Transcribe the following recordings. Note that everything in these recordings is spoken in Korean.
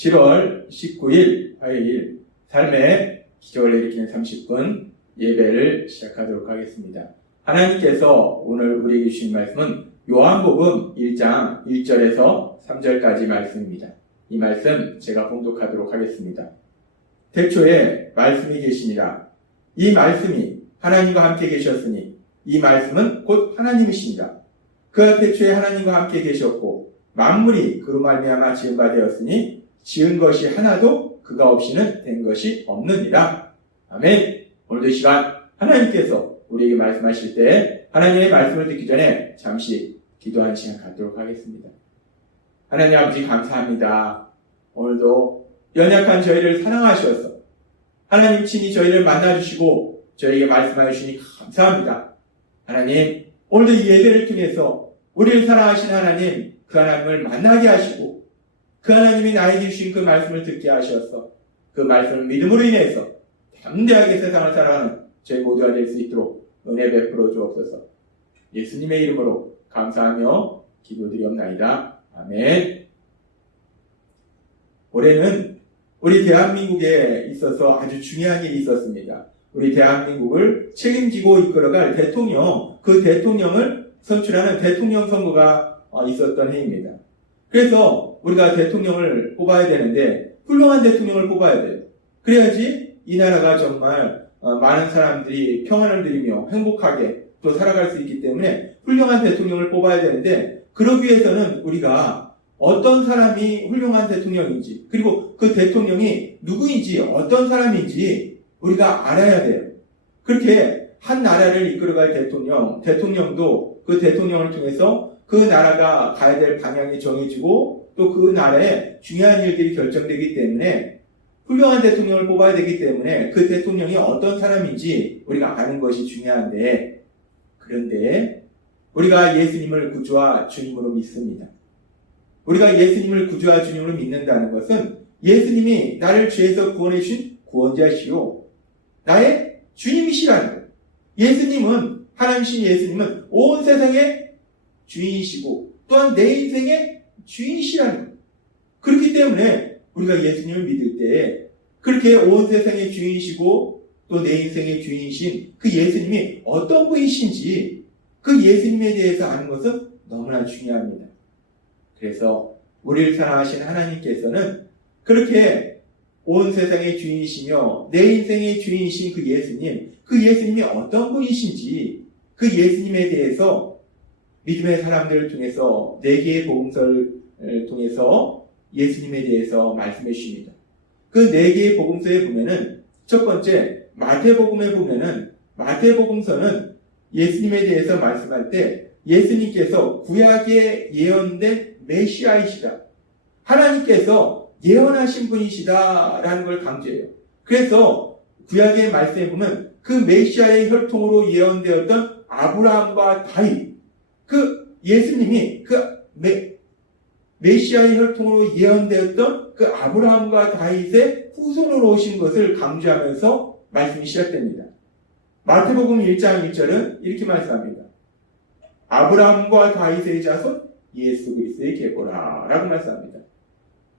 7월 19일 화요일 삶의 기적을 일으키는 30분 예배를 시작하도록 하겠습니다. 하나님께서 오늘 우리에게 주신 말씀은 요한복음 1장 1절에서 3절까지 말씀입니다. 이 말씀 제가 봉독하도록 하겠습니다. 태초에 말씀이 계시니라. 이 말씀이 하나님과 함께 계셨으니 이 말씀은 곧 하나님이십니다. 그가 태초에 하나님과 함께 계셨고 만물이 그로 말미암아 지은 바 되었으니 지은 것이 하나도 그가 없이는 된 것이 없느니라. 아멘. 오늘도 이 시간 하나님께서 우리에게 말씀하실 때 하나님의 말씀을 듣기 전에 잠시 기도하는 시간 갖도록 하겠습니다. 하나님 아버지 감사합니다. 오늘도 연약한 저희를 사랑하셔서 하나님 친히 저희를 만나주시고 저희에게 말씀하여 주시니 감사합니다. 하나님 오늘도 이 예배를 통해서 우리를 사랑하신 하나님 그 하나님을 만나게 하시고 그 하나님이 나에게 주신 그 말씀을 듣게 하셔서 그 말씀을 믿음으로 인해서 담대하게 세상을 살아가는 저희 모두가 될 수 있도록 은혜 베풀어 주옵소서. 예수님의 이름으로 감사하며 기도드리옵나이다. 아멘. 올해는 우리 대한민국에 있어서 아주 중요한 일이 있었습니다. 우리 대한민국을 책임지고 이끌어갈 대통령, 그 대통령을 선출하는 대통령 선거가 있었던 해입니다. 그래서 우리가 대통령을 뽑아야 되는데 훌륭한 대통령을 뽑아야 돼요. 그래야지 이 나라가 정말 많은 사람들이 평안을 누리며 행복하게 또 살아갈 수 있기 때문에 훌륭한 대통령을 뽑아야 되는데 그러기 위해서는 우리가 어떤 사람이 훌륭한 대통령인지 그리고 그 대통령이 누구인지 어떤 사람인지 우리가 알아야 돼요. 그렇게 한 나라를 이끌어갈 대통령도 그 대통령을 통해서 그 나라가 가야 될 방향이 정해지고 또 그 나라에 중요한 일들이 결정되기 때문에 훌륭한 대통령을 뽑아야 되기 때문에 그 대통령이 어떤 사람인지 우리가 아는 것이 중요한데 그런데 우리가 예수님을 구주와 주님으로 믿습니다. 우리가 예수님을 구주와 주님으로 믿는다는 것은 예수님이 나를 죄에서 구원해 주신 구원자시오 나의 주님이시라는 거예요. 예수님은 하나님이신 예수님은 온 세상의 주인이시고 또한 내 인생의 주인이시라는 거예요. 그렇기 때문에 우리가 예수님을 믿을 때 그렇게 온 세상의 주인이시고 또 내 인생의 주인이신 그 예수님이 어떤 분이신지 그 예수님에 대해서 아는 것은 너무나 중요합니다. 그래서 우리를 사랑하신 하나님께서는 그렇게 온 세상의 주인이시며 내 인생의 주인이신 그 예수님이 어떤 분이신지 그 예수님에 대해서 믿음의 사람들을 통해서 4개의 복음서를 통해서 예수님에 대해서 말씀해 주십니다. 그 4개의 복음서에 보면은 첫 번째 마태복음에 보면은 마태복음서는 예수님에 대해서 말씀할 때 예수님께서 구약에 예언된 메시아이시다. 하나님께서 예언하신 분이시다라는 걸 강조해요. 그래서 구약의 말씀에 보면 그 메시아의 혈통으로 예언되었던 아브라함과 다윗, 그 예수님이 그 메시아의 혈통으로 예언되었던 그 아브라함과 다윗의 후손으로 오신 것을 강조하면서 말씀이 시작됩니다. 마태복음 1장 1절은 이렇게 말씀합니다. 아브라함과 다윗의 자손 예수 그리스도의 계보라 라고 말씀합니다.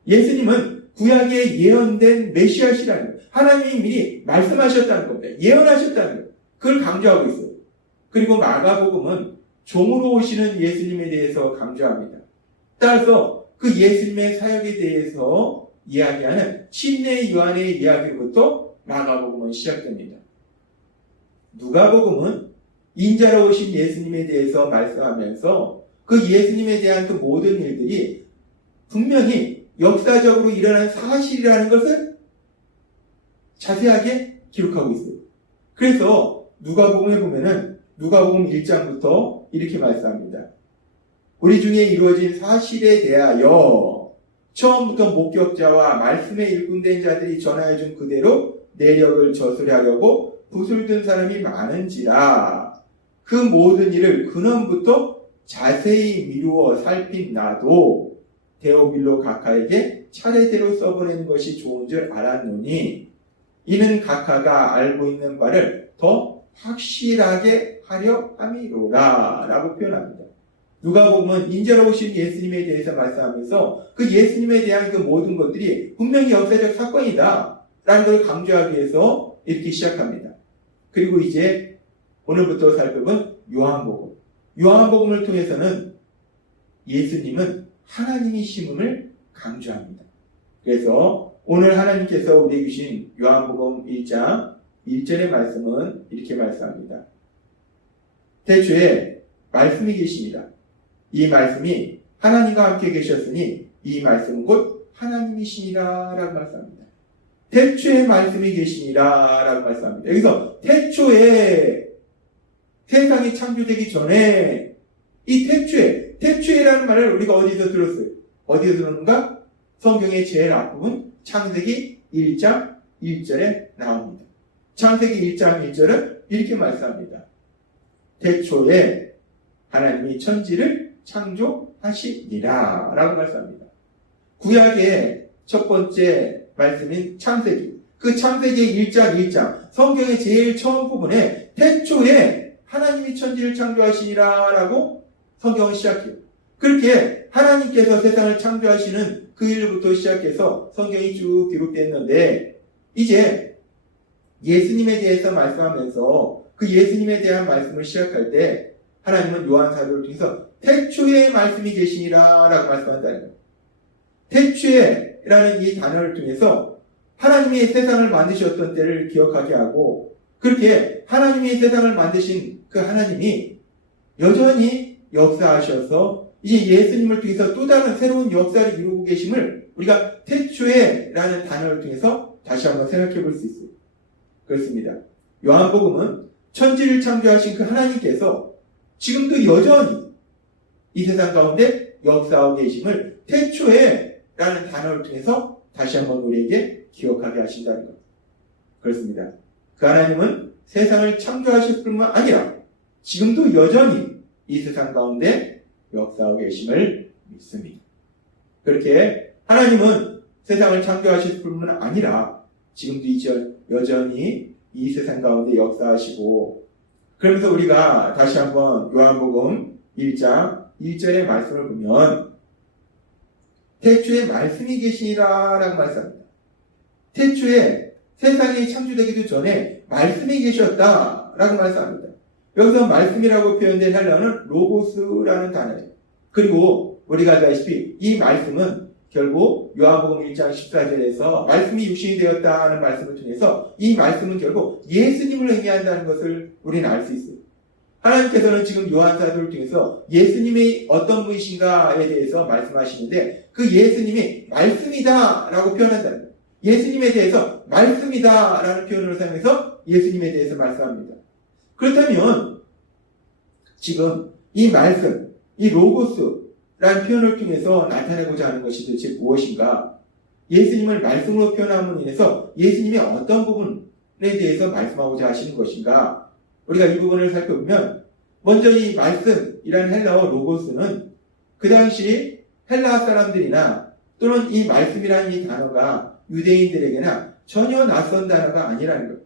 예수님은 구약에 예언된 메시아시라는 거예요. 하나님이 미리 말씀하셨다는 겁니다. 예언하셨다는 거예요. 그걸 강조하고 있어요. 그리고 마가복음은 종으로 오시는 예수님에 대해서 강조합니다. 따라서 그 예수님의 사역에 대해서 이야기하는 침례 요한의 이야기부터 마가복음은 시작됩니다. 누가복음은 인자로 오신 예수님에 대해서 말씀하면서 그 예수님에 대한 그 모든 일들이 분명히 역사적으로 일어난 사실이라는 것을 자세하게 기록하고 있어요. 그래서 누가복음에 보면은 누가복음 1장부터 이렇게 말씀합니다. 우리 중에 이루어진 사실에 대하여 처음부터 목격자와 말씀에 일꾼된 자들이 전하여 준 그대로 내력을 저술하려고 붓을 든 사람이 많은지라 그 모든 일을 근원부터 자세히 미루어 살핀 나도 데오빌로 각하에게 차례대로 써보내는 것이 좋은 줄 알았노니 이는 각하가 알고 있는 바를 더 확실하게 하려 함이로라 라고 표현합니다. 누가복음은 인자로 오신 예수님에 대해서 말씀하면서 그 예수님에 대한 그 모든 것들이 분명히 역사적 사건이다 라는 걸 강조하기 위해서 이렇게 시작합니다. 그리고 이제 오늘부터 살펴본 요한복음. 요한복음을 통해서는 예수님은 하나님이심을 강조합니다. 그래서 오늘 하나님께서 우리에게 주신 요한복음 1장 1절의 말씀은 이렇게 말씀합니다. 태초에 말씀이 계십니다. 이 말씀이 하나님과 함께 계셨으니 이 말씀은 곧 하나님이시니라 라고 말씀합니다. 태초에 말씀이 계시니라 라고 말씀합니다. 여기서 태초에 세상이 창조되기 전에 이 태초에라는 말을 우리가 어디서 들었어요? 어디서 들었는가? 성경의 제일 앞부분 창세기 1장 1절에 나옵니다. 창세기 1장 1절은 이렇게 말씀합니다. 태초에 하나님이 천지를 창조하시니라 라고 말씀합니다. 구약의 첫 번째 말씀인 창세기. 그 창세기 1장 성경의 제일 처음 부분에 태초에 하나님이 천지를 창조하시니라 라고 성경을 시작해요. 그렇게 하나님께서 세상을 창조하시는 그 일부터 시작해서 성경이 쭉 기록됐는데 이제 예수님에 대해서 말씀하면서 그 예수님에 대한 말씀을 시작할 때 하나님은 요한 사도를 통해서 태초에 말씀이 계시니라 라고 말씀한다는 거예요. 태초에라는 이 단어를 통해서 하나님이 세상을 만드셨던 때를 기억하게 하고 그렇게 하나님이 세상을 만드신 그 하나님이 여전히 역사하셔서 이제 예수님을 통해서 또 다른 새로운 역사를 이루고 계심을 우리가 태초에라는 단어를 통해서 다시 한번 생각해 볼 수 있어요. 그렇습니다. 요한복음은 천지를 창조하신 그 하나님께서 지금도 여전히 이 세상 가운데 역사하고 계심을 태초에라는 단어를 통해서 다시 한번 우리에게 기억하게 하신다는 것. 그렇습니다. 그 하나님은 세상을 창조하실 뿐만 아니라 지금도 여전히 이 세상 가운데 역사하고 계심을 믿습니다. 그렇게 하나님은 세상을 창조하실 뿐만 아니라 지금도 여전히 이 세상 가운데 역사하시고 그러면서 우리가 다시 한번 요한복음 1장 1절의 말씀을 보면 태초에 말씀이 계시니라 라고 말씀합니다. 태초에 세상이 창조되기도 전에 말씀이 계셨다 라고 말씀합니다. 여기서 말씀이라고 표현된 헬라어는 로고스라는 단어예요. 그리고 우리가 알다시피 이 말씀은 결국 요한복음 1장 14절에서 말씀이 육신이 되었다는 말씀을 통해서 이 말씀은 결국 예수님을 의미한다는 것을 우리는 알 수 있어요. 하나님께서는 지금 요한 사도를 통해서 예수님이 어떤 분이신가에 대해서 말씀하시는데 그 예수님이 말씀이다 라고 표현한다는 거예요. 예수님에 대해서 말씀이다 라는 표현을 사용해서 예수님에 대해서 말씀합니다. 그렇다면 지금 이 말씀, 이 로고스라는 표현을 통해서 나타내고자 하는 것이 도대체 무엇인가? 예수님을 말씀으로 표현함으로 인해서 예수님의 어떤 부분에 대해서 말씀하고자 하시는 것인가? 우리가 이 부분을 살펴보면 먼저 이 말씀이라는 헬라어 로고스는 그 당시 헬라 사람들이나 또는 이 말씀이라는 이 단어가 유대인들에게나 전혀 낯선 단어가 아니라는 것.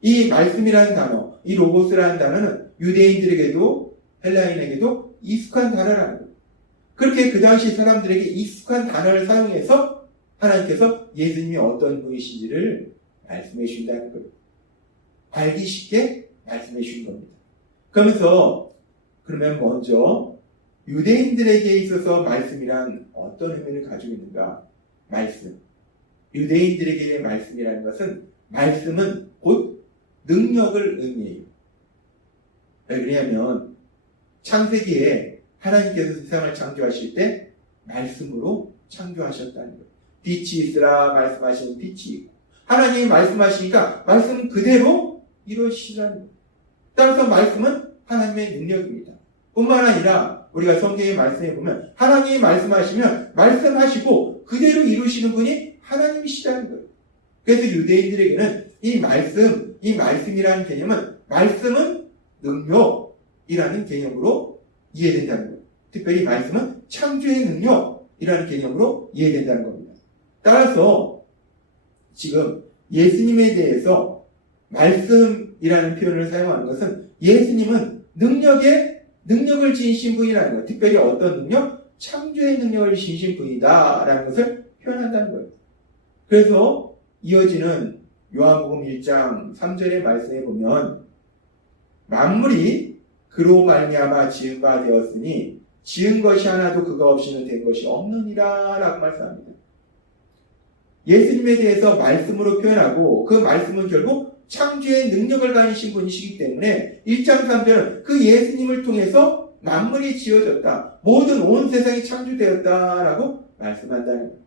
이 말씀이라는 단어, 이 로고스라는 단어는 유대인들에게도 헬라인에게도 익숙한 단어라는 것. 그렇게 그 당시 사람들에게 익숙한 단어를 사용해서 하나님께서 예수님이 어떤 분이신지를 말씀해 주신다는 거예요. 알기 쉽게 말씀해 주신 겁니다. 그러면 먼저 유대인들에게 있어서 말씀이란 어떤 의미를 가지고 있는가? 말씀. 유대인들에게의 말씀이라는 것은 말씀은 곧 능력을 의미해요. 왜냐하면 창세기에 하나님께서 세상을 창조하실 때 말씀으로 창조하셨다는 거예요. 빛이 있으라 말씀하시는 빛이 있고 하나님이 말씀하시니까 말씀은 그대로 이루어지시라는 거예요. 따라서 말씀은 하나님의 능력입니다. 뿐만 아니라 우리가 성경의 말씀에 보면 하나님이 말씀하시면 말씀하시고 그대로 이루시는 분이 하나님이시라는 거예요. 그래서 유대인들에게는 이 말씀이라는 개념은 말씀은 능력이라는 개념으로 이해된다는 거예요. 특별히 말씀은 창조의 능력이라는 개념으로 이해된다는 겁니다. 따라서 지금 예수님에 대해서 말씀이라는 표현을 사용하는 것은 예수님은 능력의 능력을 지니신 분이라는 거예요. 특별히 어떤 능력? 창조의 능력을 지니신 분이다라는 것을 표현한다는 거예요. 그래서 이어지는 요한복음 1장 3절의 말씀에 보면 만물이 그로 말미암아 지은 바 되었으니 지은 것이 하나도 그가 없이는 된 것이 없느니라 라고 말씀합니다. 예수님에 대해서 말씀으로 표현하고 그 말씀은 결국 창조의 능력을 가지신 분이시기 때문에 1장 3절은 그 예수님을 통해서 만물이 지어졌다. 모든 온 세상이 창조되었다라고 말씀한다는 거예요.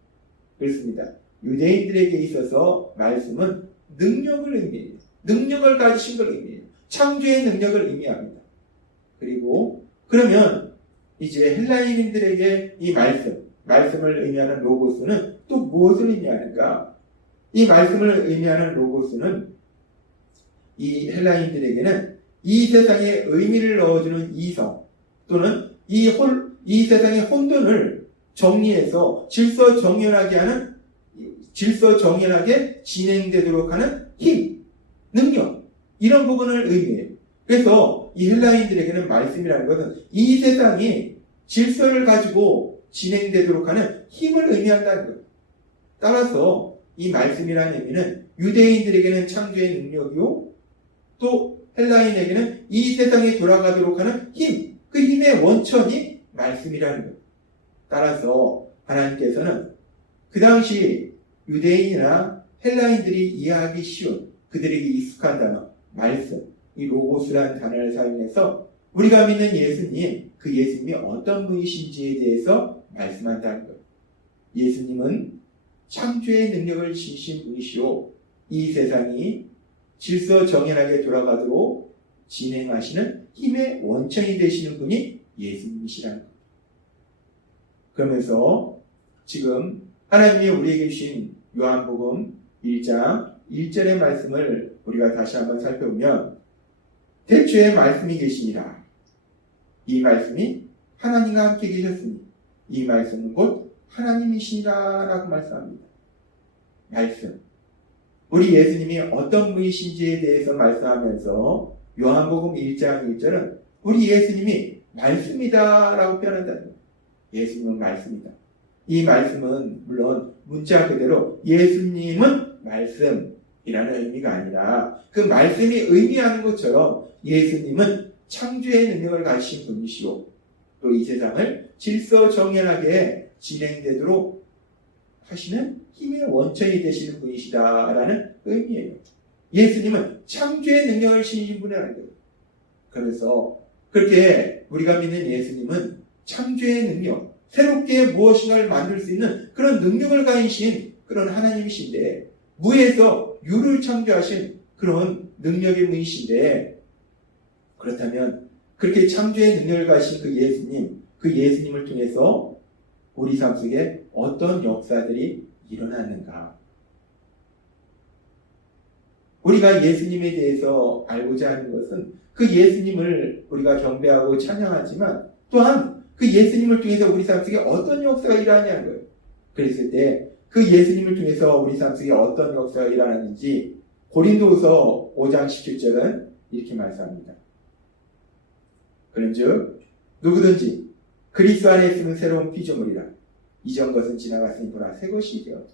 그렇습니다. 유대인들에게 있어서 말씀은 능력을 의미해요. 능력을 가지신 걸 의미해요. 창조의 능력을 의미합니다. 그리고 그러면 이제 헬라인들에게 이 말씀을 의미하는 로고스는 또 무엇을 의미하는가? 이 말씀을 의미하는 로고스는 이 헬라인들에게는 이 세상에 의미를 넣어주는 이성 또는 이 세상의 혼돈을 정리해서 질서정연하게 진행되도록 하는 힘, 능력 이런 부분을 의미해요. 그래서 이 헬라인들에게는 말씀이라는 것은 이 세상이 질서를 가지고 진행되도록 하는 힘을 의미한다는 거예요. 따라서 이 말씀이라는 의미는 유대인들에게는 창조의 능력이요 또 헬라인에게는 이 세상이 돌아가도록 하는 힘, 그 힘의 원천이 말씀이라는 거예요. 따라서 하나님께서는 그 당시 유대인이나 헬라인들이 이해하기 쉬운 그들에게 익숙한 단어, 말씀, 이 로고스라는 단어를 사용해서 우리가 믿는 예수님, 그 예수님이 어떤 분이신지에 대해서 말씀한다는 거예요. 예수님은 창조의 능력을 지니신 분이시오. 이 세상이 질서정연하게 돌아가도록 진행하시는 힘의 원천이 되시는 분이 예수님이시라는 겁니다. 그러면서 지금 하나님이 우리에게 주신 요한복음 1장 1절의 말씀을 우리가 다시 한번 살펴보면 태초에 말씀이 계시니라. 이 말씀이 하나님과 함께 계셨으니 이 말씀은 곧 하나님이시니라 라고 말씀합니다. 말씀. 우리 예수님이 어떤 분이신지에 대해서 말씀하면서 요한복음 1장 1절은 우리 예수님이 말씀이다 라고 표현한다는 거예요. 예수님은 말씀이다. 이 말씀은 물론 문자 그대로 예수님은 말씀이라는 의미가 아니라 그 말씀이 의미하는 것처럼 예수님은 창조의 능력을 가지신 분이시오. 또 이 세상을 질서정연하게 진행되도록 하시는 힘의 원천이 되시는 분이시다라는 의미예요. 예수님은 창조의 능력을 지니신 분이라는 거예요. 그래서 그렇게 우리가 믿는 예수님은 창조의 능력, 새롭게 무엇인가를 만들 수 있는 그런 능력을 가지신 그런 하나님이신데 무에서 유를 창조하신 그런 능력의 분이신데 그렇다면 그렇게 창조의 능력을 가지신 그 예수님을 통해서 우리 삶 속에 어떤 역사들이 일어났는가? 우리가 예수님에 대해서 알고자 하는 것은 그 예수님을 우리가 경배하고 찬양하지만 또한 그 예수님을 통해서 우리 삶 속에 어떤 역사가 일어나냐는 거예요. 그랬을 때 그 예수님을 통해서 우리 삶 속에 어떤 역사가 일어났는지 고린도후서 5장 17절은 이렇게 말씀합니다. 그런즉 누구든지 그리스도 안에 있으면 새로운 피조물이라. 이전 것은 지나갔으니 보라 새 것이 되었다.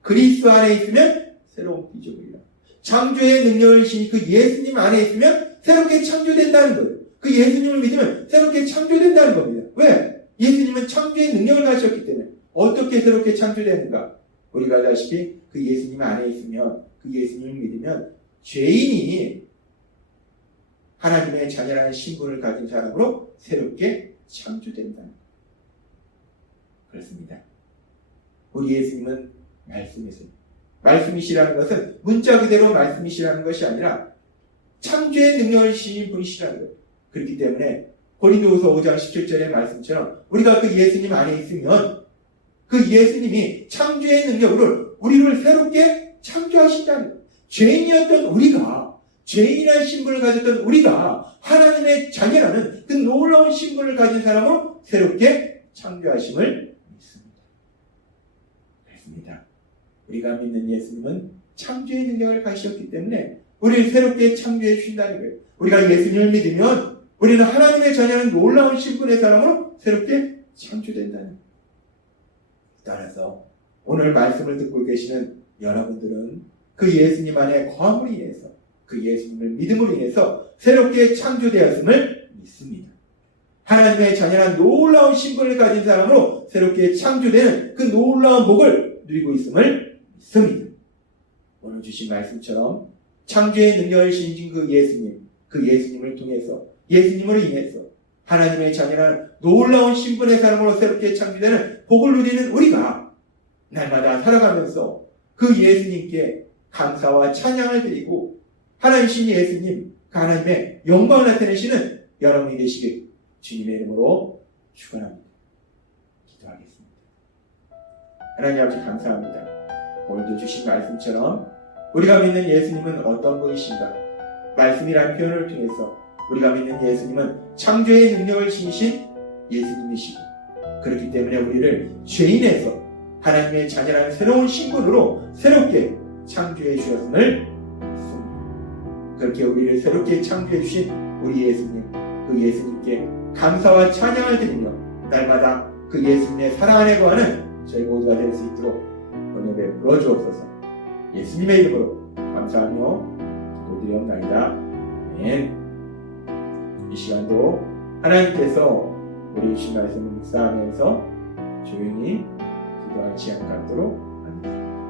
그리스도 안에 있으면 새로운 피조물이라. 창조의 능력을 지닌 그 예수님 안에 있으면 새롭게 창조된다는 거예요. 그 예수님을 믿으면 새롭게 창조된다는 겁니다. 왜? 예수님은 창조의 능력을 가지셨기 때문에. 어떻게 새롭게 창조되는가? 우리가 알다시피 그 예수님 안에 있으면 그 예수님을 믿으면 죄인이 하나님의 자녀라는 신분을 가진 사람으로 새롭게 창조된다. 그렇습니다. 우리 예수님은 말씀이세요. 말씀이시라는 것은 문자 그대로 말씀이시라는 것이 아니라 창조의 능력을 지닌 분이시라는 거예요. 그렇기 때문에 고린도후서 5장 17절의 말씀처럼 우리가 그 예수님 안에 있으면 그 예수님이 창조의 능력으로 우리를 새롭게 창조하신다는 거예요. 죄인이었던 우리가, 죄인이라는 신분을 가졌던 우리가 하나님의 자녀라는 그 놀라운 신분을 가진 사람으로 새롭게 창조하심을 믿습니다. 그렇습니다. 우리가 믿는 예수님은 창조의 능력을 가지셨기 때문에 우리를 새롭게 창조해 주신다는 거예요. 우리가 예수님을 믿으면 우리는 하나님의 자녀는 놀라운 신분의 사람으로 새롭게 창조된다는. 따라서 오늘 말씀을 듣고 계시는 여러분들은 그 예수님 안에 거함으로 인해서, 그 예수님을 믿음으로 인해서 새롭게 창조되었음을 믿습니다. 하나님의 자녀란 놀라운 신분을 가진 사람으로 새롭게 창조되는 그 놀라운 복을 누리고 있음을 믿습니다. 오늘 주신 말씀처럼 창조의 능력을 신진 그 예수님을 통해서, 예수님으로 인해서 하나님의 자녀라는 놀라운 신분의 사람으로 새롭게 창조되는 복을 누리는 우리가 날마다 살아가면서 그 예수님께 감사와 찬양을 드리고 하나님신 예수님, 그 하나님의 영광을 나타내시는 여러분이 되시길 주님의 이름으로 축원합니다. 기도하겠습니다. 하나님 아버지 감사합니다. 오늘도 주신 말씀처럼 우리가 믿는 예수님은 어떤 분이신가? 말씀이라는 표현을 통해서 우리가 믿는 예수님은 창조의 능력을 지니신 예수님이시고, 그렇기 때문에 우리를 죄인에서 하나님의 자녀라는 새로운 신분으로 새롭게 창조해 주셨음을 믿습니다. 그렇게 우리를 새롭게 창조해 주신 우리 예수님, 그 예수님께 감사와 찬양을 드리며 날마다 그 예수님의 사랑 안에 거하는 저희 모두가 될 수 있도록 은혜 베풀어 주옵소서. 예수님의 이름으로 감사하며 기도드리옵나이다. 아멘. 이 시간도 하나님께서 우리 주신 말씀을 묵상하면서 조용히 기도할 시간 갖도록 하겠습니다.